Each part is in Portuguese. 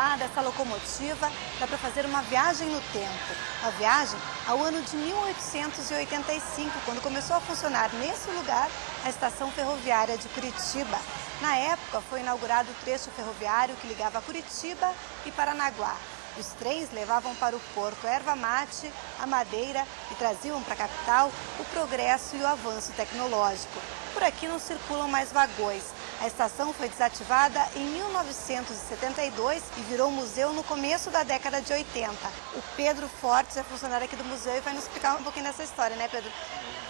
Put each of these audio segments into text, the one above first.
observada essa locomotiva, dá para fazer uma viagem no tempo. A viagem ao ano de 1885, quando começou a funcionar nesse lugar a estação ferroviária de Curitiba. Na época, foi inaugurado o trecho ferroviário que ligava Curitiba e Paranaguá. Os trens levavam para o porto erva mate, a madeira e traziam para a capital o progresso e o avanço tecnológico. Por aqui não circulam mais vagões. A estação foi desativada em 1972 e virou museu no começo da década de 80. O Pedro Fortes é funcionário aqui do museu e vai nos explicar um pouquinho dessa história, né, Pedro?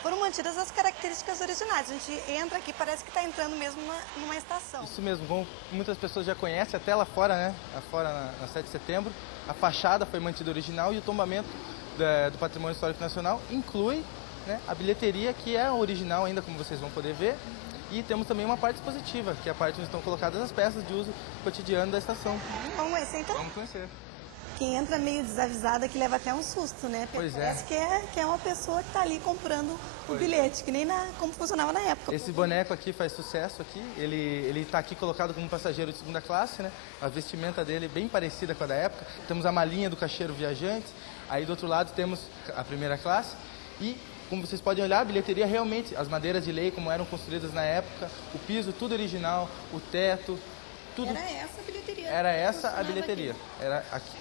Foram mantidas as características originais. A gente entra aqui, parece que está entrando mesmo numa estação. Isso mesmo, como muitas pessoas já conhecem, até lá fora, né? Lá fora na 7 de setembro, a fachada foi mantida original e o tombamento do Patrimônio Histórico Nacional inclui, né, a bilheteria, que é original ainda, como vocês vão poder ver. E temos também uma parte expositiva, que é a parte onde estão colocadas as peças de uso cotidiano da estação. Vamos conhecer então? Vamos conhecer. Quem entra meio desavisada que leva até um susto, né? Pois Parece que é uma pessoa que está ali comprando o bilhete, que nem como funcionava na época. Esse boneco aqui faz sucesso aqui, ele está aqui colocado como passageiro de segunda classe, né? A vestimenta dele é bem parecida com a da época. Temos a malinha do caixeiro viajante, aí do outro lado temos a primeira classe e, como vocês podem olhar, a bilheteria realmente, as madeiras de lei como eram construídas na época, o piso tudo original, o teto, tudo. Era essa a bilheteria. Era essa a bilheteria.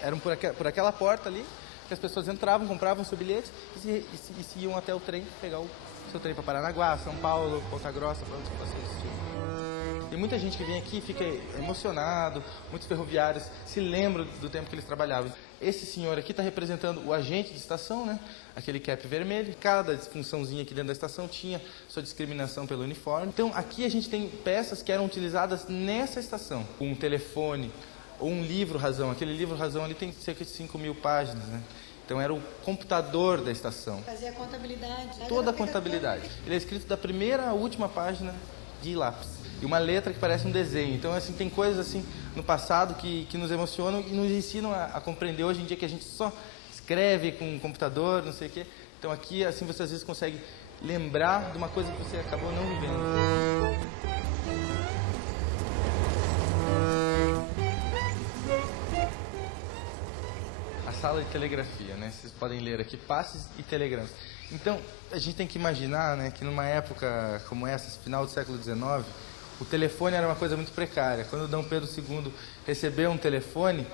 Eram por aquela porta ali que as pessoas entravam, compravam seu bilhete e se iam até o trem, pegar o seu trem para Paranaguá, São Paulo, Ponta Grossa, para onde você assistiu. Tem muita gente que vem aqui e fica emocionado, muitos ferroviários se lembram do tempo que eles trabalhavam. Esse senhor aqui está representando o agente de estação, né? Aquele cap vermelho. Cada funçãozinha aqui dentro da estação tinha sua discriminação pelo uniforme. Então aqui a gente tem peças que eram utilizadas nessa estação. Um telefone ou um livro-razão. Aquele livro-razão ali tem cerca de 5.000 páginas, né? Então era o computador da estação. Fazia a contabilidade. Toda a contabilidade. Ele é escrito da primeira à última página de lápis. E uma letra que parece um desenho. Então, assim, tem coisas assim no passado que nos emocionam e nos ensinam a compreender hoje em dia que a gente só escreve com um computador, não sei o quê. Então aqui, assim, você às vezes consegue lembrar de uma coisa que você acabou não vivendo. A sala de telegrafia, né? Vocês podem ler aqui, passes e telegramas. Então, a gente tem que imaginar, né, que numa época como essa, final do século XIX, o telefone era uma coisa muito precária. Quando Dom Pedro II recebeu um telefone,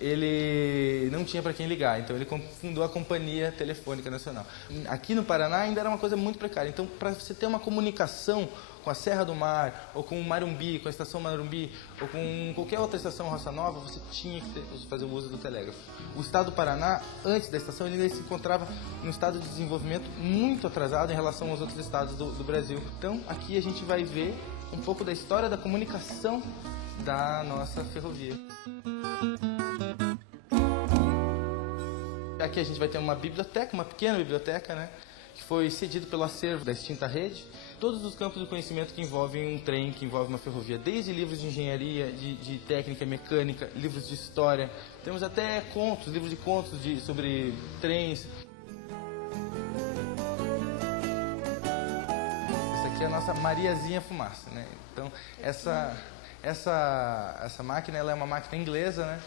ele não tinha para quem ligar. Então ele fundou a Companhia Telefônica Nacional. Aqui no Paraná ainda era uma coisa muito precária. Então, para você ter uma comunicação com a Serra do Mar, ou com o Marumbi, com a estação Marumbi, ou com qualquer outra estação Roça Nova, você tinha que fazer o uso do telégrafo. O estado do Paraná, antes da estação, ele se encontrava num estado de desenvolvimento muito atrasado em relação aos outros estados do Brasil. Então, aqui a gente vai ver um pouco da história da comunicação da nossa ferrovia. Aqui a gente vai ter uma biblioteca, uma pequena biblioteca, né, que foi cedido pelo acervo da extinta rede. Todos os campos do conhecimento que envolvem um trem, que envolvem uma ferrovia, desde livros de engenharia, de técnica mecânica, livros de história. Temos até contos, livros de contos sobre trens. Aqui é a nossa Mariazinha Fumaça, né? Então, essa máquina, ela é uma máquina inglesa, né?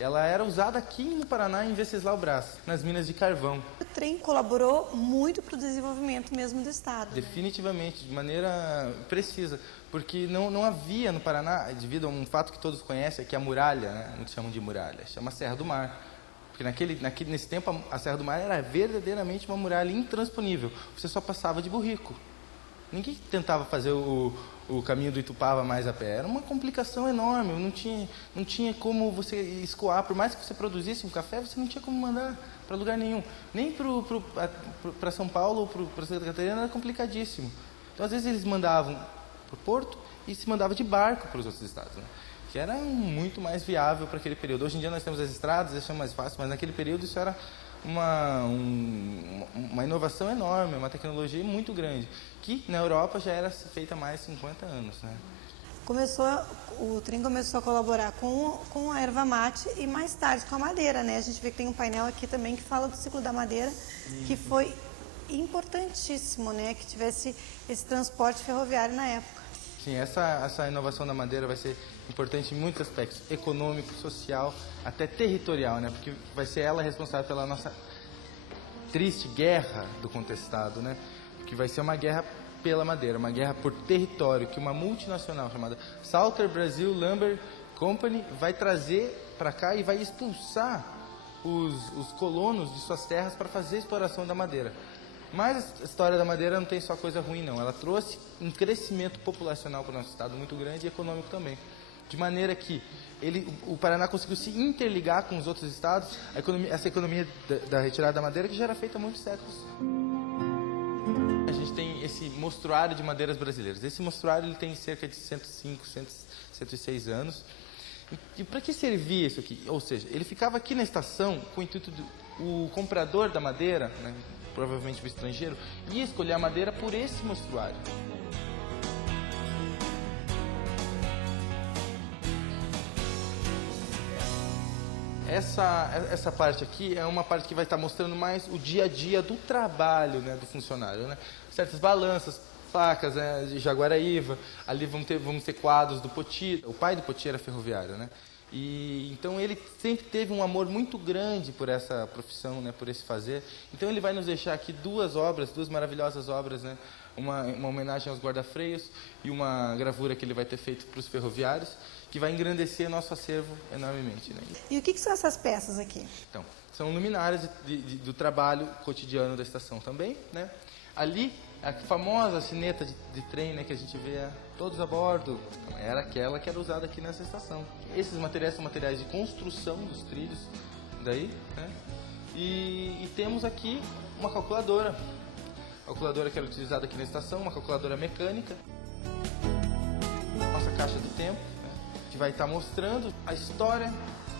Ela era usada aqui no Paraná, em Venceslau Braz, nas minas de carvão. O trem colaborou muito para o desenvolvimento mesmo do estado. Definitivamente, de maneira precisa, porque não havia no Paraná, devido a um fato que todos conhecem, que é a muralha, né? Muitos chamam de muralha, chama Serra do Mar. Porque nesse tempo a Serra do Mar era verdadeiramente uma muralha intransponível. Você só passava de burrico. Ninguém tentava fazer o caminho do Itupava mais a pé. Era uma complicação enorme. Não tinha como você escoar. Por mais que você produzisse um café, você não tinha como mandar para lugar nenhum. Nem para São Paulo ou para Santa Catarina era complicadíssimo. Então, às vezes, eles mandavam para o porto e se mandava de barco para os outros estados, né? Que era muito mais viável para aquele período. Hoje em dia nós temos as estradas, isso é mais fácil, mas naquele período isso era uma inovação enorme, uma tecnologia muito grande, que na Europa já era feita há mais de 50 anos, né? O trem começou a colaborar com a erva mate e mais tarde com a madeira, né? A gente vê que tem um painel aqui também que fala do ciclo da madeira, que foi importantíssimo, né? Que tivesse esse transporte ferroviário na época. Sim, essa inovação da madeira vai ser importante em muitos aspectos, econômico, social, até territorial, né? Porque vai ser ela responsável pela nossa triste guerra do contestado, né? Que vai ser uma guerra pela madeira, uma guerra por território, que uma multinacional chamada Salter Brazil Lumber Company vai trazer para cá e vai expulsar os colonos de suas terras para fazer a exploração da madeira. Mas a história da madeira não tem só coisa ruim, não. Ela trouxe um crescimento populacional para o nosso estado muito grande e econômico também. De maneira que o Paraná conseguiu se interligar com os outros estados, essa economia da retirada da madeira que já era feita há muitos séculos. A gente tem esse mostruário de madeiras brasileiras. Esse mostruário ele tem cerca de 105, 106 anos. E para que servia isso aqui? Ou seja, ele ficava aqui na estação com o intuito o comprador da madeira, né, provavelmente o estrangeiro, ia escolher a madeira por esse mostruário. Essa parte aqui é uma parte que vai estar mostrando mais o dia a dia do trabalho, né, do funcionário, né? Certas balanças, placas, né, de Jaguaraíva, ali vamos ter quadros do Poti. O pai do Poti era ferroviário, né? E então ele sempre teve um amor muito grande por essa profissão, né, por esse fazer. Então ele vai nos deixar aqui duas maravilhosas obras, né? Uma homenagem aos guarda-freios e uma gravura que ele vai ter feito para os ferroviários, que vai engrandecer nosso acervo enormemente, né? E o que são essas peças aqui? Então, são luminárias do trabalho cotidiano da estação também, né? Ali, a famosa sineta de trem, né, que a gente vê todos a bordo, era aquela que era usada aqui nessa estação. Esses materiais são materiais de construção dos trilhos, daí, né? E temos aqui uma calculadora que era utilizada aqui na estação, uma calculadora mecânica. Nossa caixa do tempo, né, que vai estar mostrando a história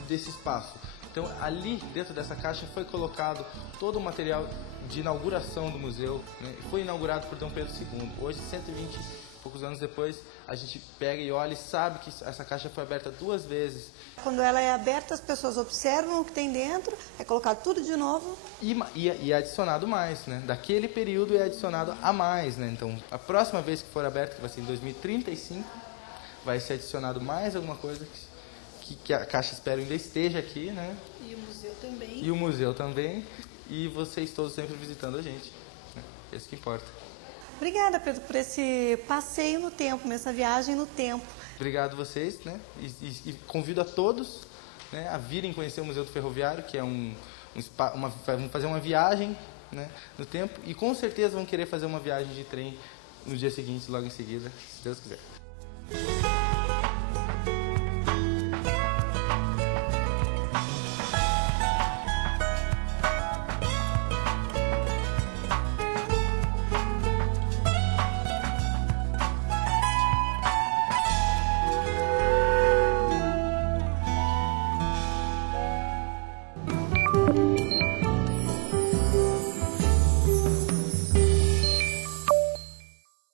desse espaço. Então, ali dentro dessa caixa foi colocado todo o material de inauguração do museu, né? Foi inaugurado por Dom Pedro II. Hoje, 120 e poucos anos depois, a gente pega e olha e sabe que essa caixa foi aberta 2 vezes. Quando ela é aberta, as pessoas observam o que tem dentro, é colocado tudo de novo. E é adicionado mais, né? Daquele período é adicionado a mais, né? Então, a próxima vez que for aberta, que vai ser em 2035, vai ser adicionado mais alguma coisa que a Caixa espero ainda esteja aqui, né? E o museu também. E o museu também. E vocês todos sempre visitando a gente, né? É isso que importa. Obrigada, Pedro, por esse passeio no tempo, nessa viagem no tempo. Obrigado a vocês, né? E convido a todos, né, a virem conhecer o Museu do Ferroviário, que é vamos fazer uma viagem, né, no tempo, e com certeza vão querer fazer uma viagem de trem no dia seguinte, logo em seguida, se Deus quiser.